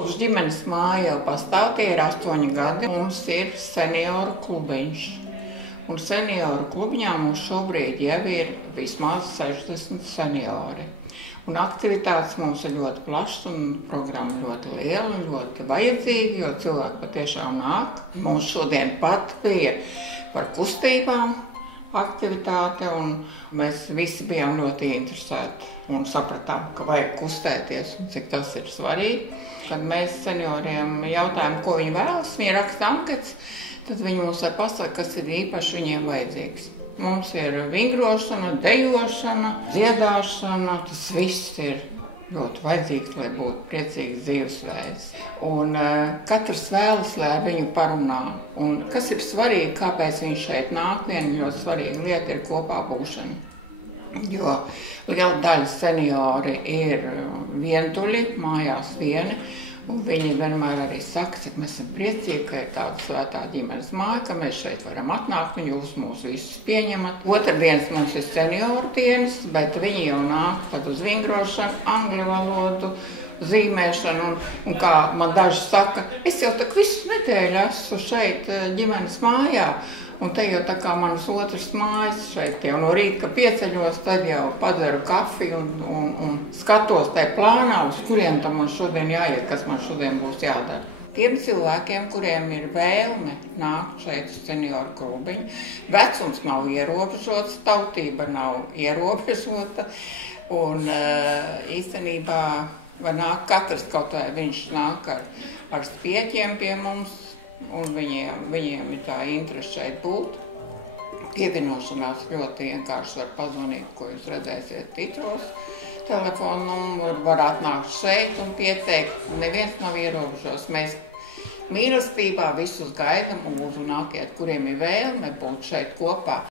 Uz ģimenes māju jau pastāv, tie ir 8 gadi. Mums ir senioru klubiņš. Un senioru klubiņā mums šobrīd jau ir vismaz 60 seniori. Un aktivitātes mums ir ļoti plašas un programma ļoti liela un ļoti vajadzīga, jo cilvēki patiešām nāk. Mums šodien pat bija par kustībām aktivitāte, un mēs visi bijām ļoti interesēti un sapratām, ka vajag kustēties un cik tas ir svarīgi. Kad mēs senioriem jautājām, ko viņi vēlas, viņi raksta anketas, tad viņi mums var pasaka, kas ir īpaši viņiem vajadzīgs. Mums ir vingrošana, dejošana, dziedāšana, tas viss ir ļoti vajadzīgs, lai būtu priecīgs dzīvesveids. Un katrs vēlas, lai ar viņu parunā. Un kas ir svarīgi, kāpēc viņš šeit nāk, viena ļoti svarīga lieta ir kopā būšana. Jo liela daļa seniori ir vientuļi, mājās vieni. Un viņi vienmēr arī saka, cik mēs esam priecīgi, ka ir tāda svētā ģimenes māja, ka mēs šeit varam atnākt un jūs mūs visus pieņemat. Otrdienas mums ir senioru dienas, bet viņi jau nāk tad uz vingrošanu, angļu valodu, zīmēšanu. Un kā man daži saka, es jau tak visu nedēļu esmu šeit ģimenes mājā. Un te jau tā kā manas otras mājas šeit jau no rīta, ka pieceļos, tad jau padzeru kafiju un skatos tajā plānā, uz kuriem tam man šodien jāiet, kas man šodien būs jādara. Tiem cilvēkiem, kuriem ir vēlme nākt šeit uz senioru klubiņu, vecums nav ierobežots, tautība nav ierobežota, un īstenībā var nākt katrs, kaut vai viņš nāk ar spieķiem pie mums, un viņiem ir tā interese šeit būt. Pievienošanās ļoti vienkārši var pazvanīt, ko jūs redzēsiet titros. Telefonu numuru var atnākt šeit un pieteikt. Neviens nav ierobežos. Mēs mīlestībā visus gaidam un lūdzu nākiet, kuriem ir vēlme būt šeit kopā.